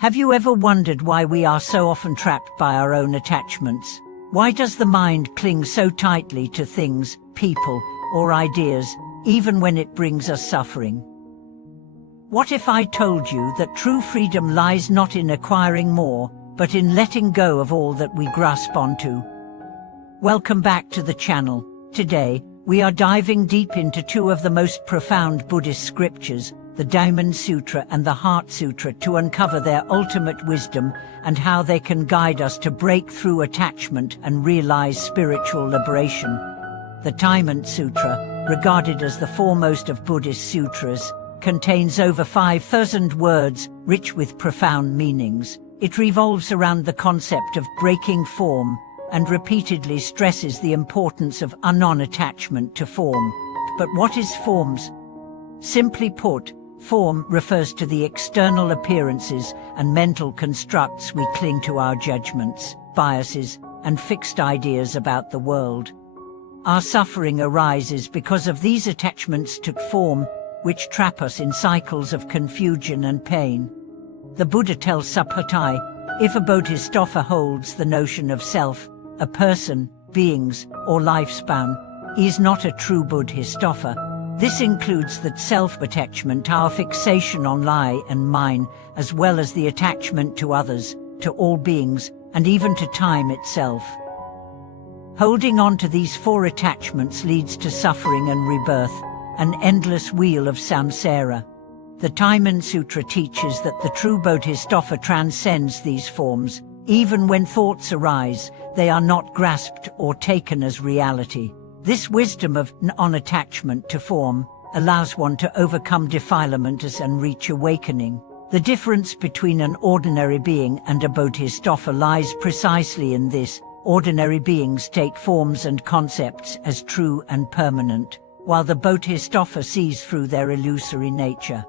Have you ever wondered why we are so often trapped by our own attachments? Why does the mind cling so tightly to things, people, or ideas, even when it brings us suffering? What if I told you that true freedom lies not in acquiring more, but in letting go of all that we grasp onto? Welcome back to the channel. Today, we are diving deep into two of the most profound Buddhist scriptures, the Diamon Sutra and the Heart Sutra, to uncover their ultimate wisdom and how they can guide us to break through attachment and realize spiritual liberation. The Diamon Sutra, regarded as the foremost of Buddhist sutras, contains over 5,000 words, rich with profound meanings. It revolves around the concept of breaking form and repeatedly stresses the importance of non-attachment to form. But what is forms? Simply put, form refers to the external appearances and mental constructs we cling to, our judgments, biases, and fixed ideas about the world. Our suffering arises because of these attachments to form, which trap us in cycles of confusion and pain. The Buddha tells Subhatai, if a bodhisattva holds the notion of self, a person, beings, or lifespan, he is not a true bodhisattva. This includes that self-attachment, our fixation on I and mine, as well as the attachment to others, to all beings, and even to time itself. Holding on to these four attachments leads to suffering and rebirth, an endless wheel of samsara. The Diamon Sutra teaches that the true bodhisattva transcends these forms. Even when thoughts arise, they are not grasped or taken as reality. This wisdom of non-attachment to form allows one to overcome defilements and reach awakening. The difference between an ordinary being and a bodhisattva lies precisely in this. Ordinary beings take forms and concepts as true and permanent, while the bodhisattva sees through their illusory nature.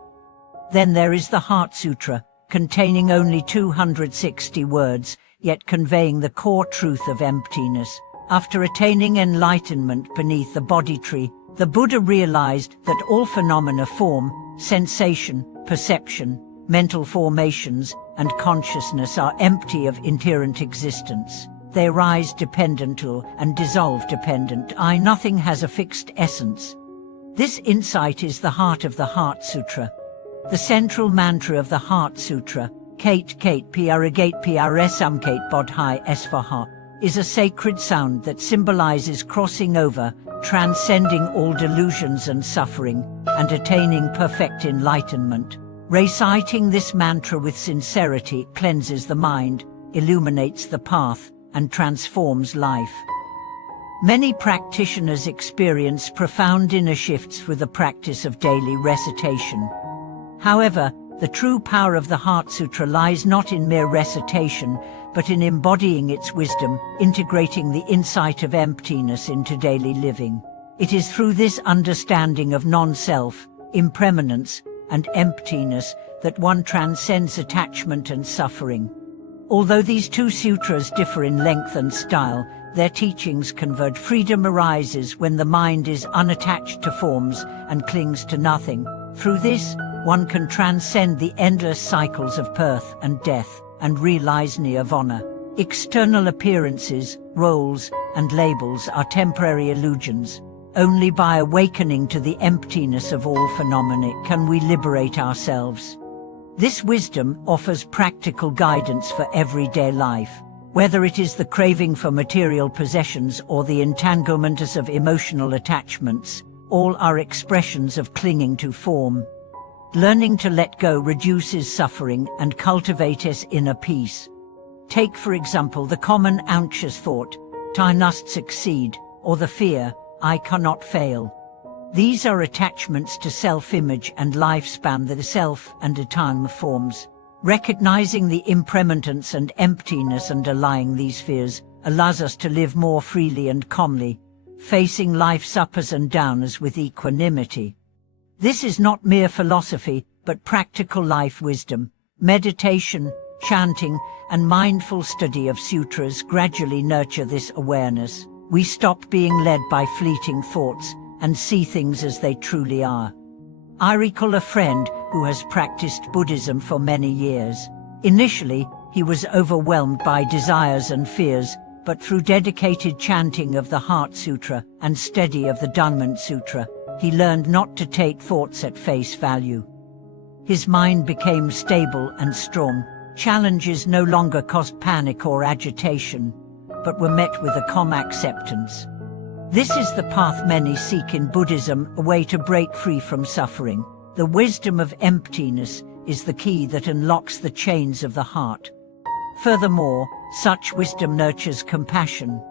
Then there is the Heart Sutra, containing only 260 words, yet conveying the core truth of emptiness. After attaining enlightenment beneath the body tree, the Buddha realized that all phenomena, form, sensation, perception, mental formations, and consciousness are empty of inherent existence. They arise dependent and dissolve dependent. Nothing has a fixed essence. This insight is the heart of the Heart Sutra. The central mantra of the Heart Sutra, Kate Piragate Piaresam Bodhi Svaha, is a sacred sound that symbolizes crossing over, transcending all delusions and suffering, and attaining perfect enlightenment. Reciting this mantra with sincerity cleanses the mind, illuminates the path, and transforms life. Many practitioners experience profound inner shifts through the practice of daily recitation. However, the true power of the Heart Sutra lies not in mere recitation, but in embodying its wisdom, integrating the insight of emptiness into daily living. It is through this understanding of non-self, impermanence, and emptiness that one transcends attachment and suffering. Although these two sutras differ in length and style, their teachings converge. Freedom arises when the mind is unattached to forms and clings to nothing. Through this, one can transcend the endless cycles of birth and death and realize nirvana. External appearances, roles, and labels are temporary illusions. Only by awakening to the emptiness of all phenomena can we liberate ourselves. This wisdom offers practical guidance for everyday life. Whether it is the craving for material possessions or the entanglements of emotional attachments, all are expressions of clinging to form. Learning to let go reduces suffering and cultivates inner peace. Take for example the common anxious thought, I must succeed, or the fear, I cannot fail. These are attachments to self-image and lifespan, the self and eternal forms. Recognizing the impermanence and emptiness underlying these fears allows us to live more freely and calmly, facing life's ups and downs with equanimity. This is not mere philosophy, but practical life wisdom. Meditation, chanting, and mindful study of sutras gradually nurture this awareness. We stop being led by fleeting thoughts and see things as they truly are. I recall a friend who has practiced Buddhism for many years. Initially, he was overwhelmed by desires and fears, but through dedicated chanting of the Heart Sutra and study of the Diamon Sutra, he learned not to take thoughts at face value. His mind became stable and strong. Challenges no longer caused panic or agitation, but were met with a calm acceptance. This is the path many seek in Buddhism, a way to break free from suffering. The wisdom of emptiness is the key that unlocks the chains of the heart. Furthermore, such wisdom nurtures compassion.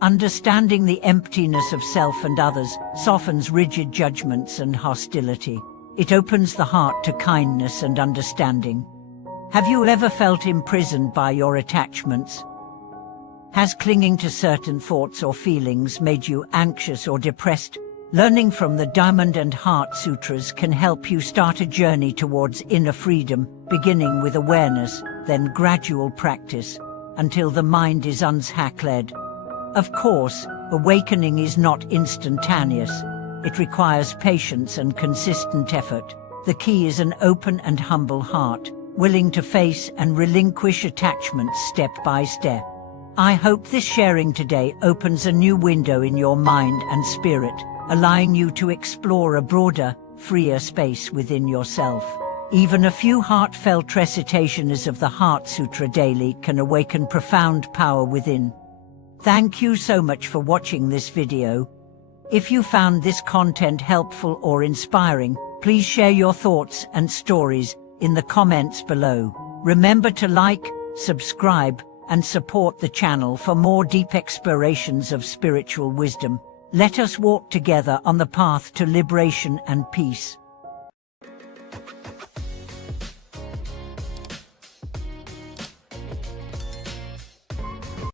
Understanding the emptiness of self and others softens rigid judgments and hostility. It opens the heart to kindness and understanding. Have you ever felt imprisoned by your attachments? Has clinging to certain thoughts or feelings made you anxious or depressed? Learning from the Diamond and Heart Sutras can help you start a journey towards inner freedom, beginning with awareness, then gradual practice, until the mind is unshackled. Of course, awakening is not instantaneous. It requires patience and consistent effort. The key is an open and humble heart, willing to face and relinquish attachments step by step. I hope this sharing today opens a new window in your mind and spirit, allowing you to explore a broader, freer space within yourself. Even a few heartfelt recitations of the Heart Sutra daily can awaken profound power within. Thank you so much for watching this video. If you found this content helpful or inspiring, please share your thoughts and stories in the comments below. Remember to like, subscribe, and support the channel for more deep explorations of spiritual wisdom. Let us walk together on the path to liberation and peace.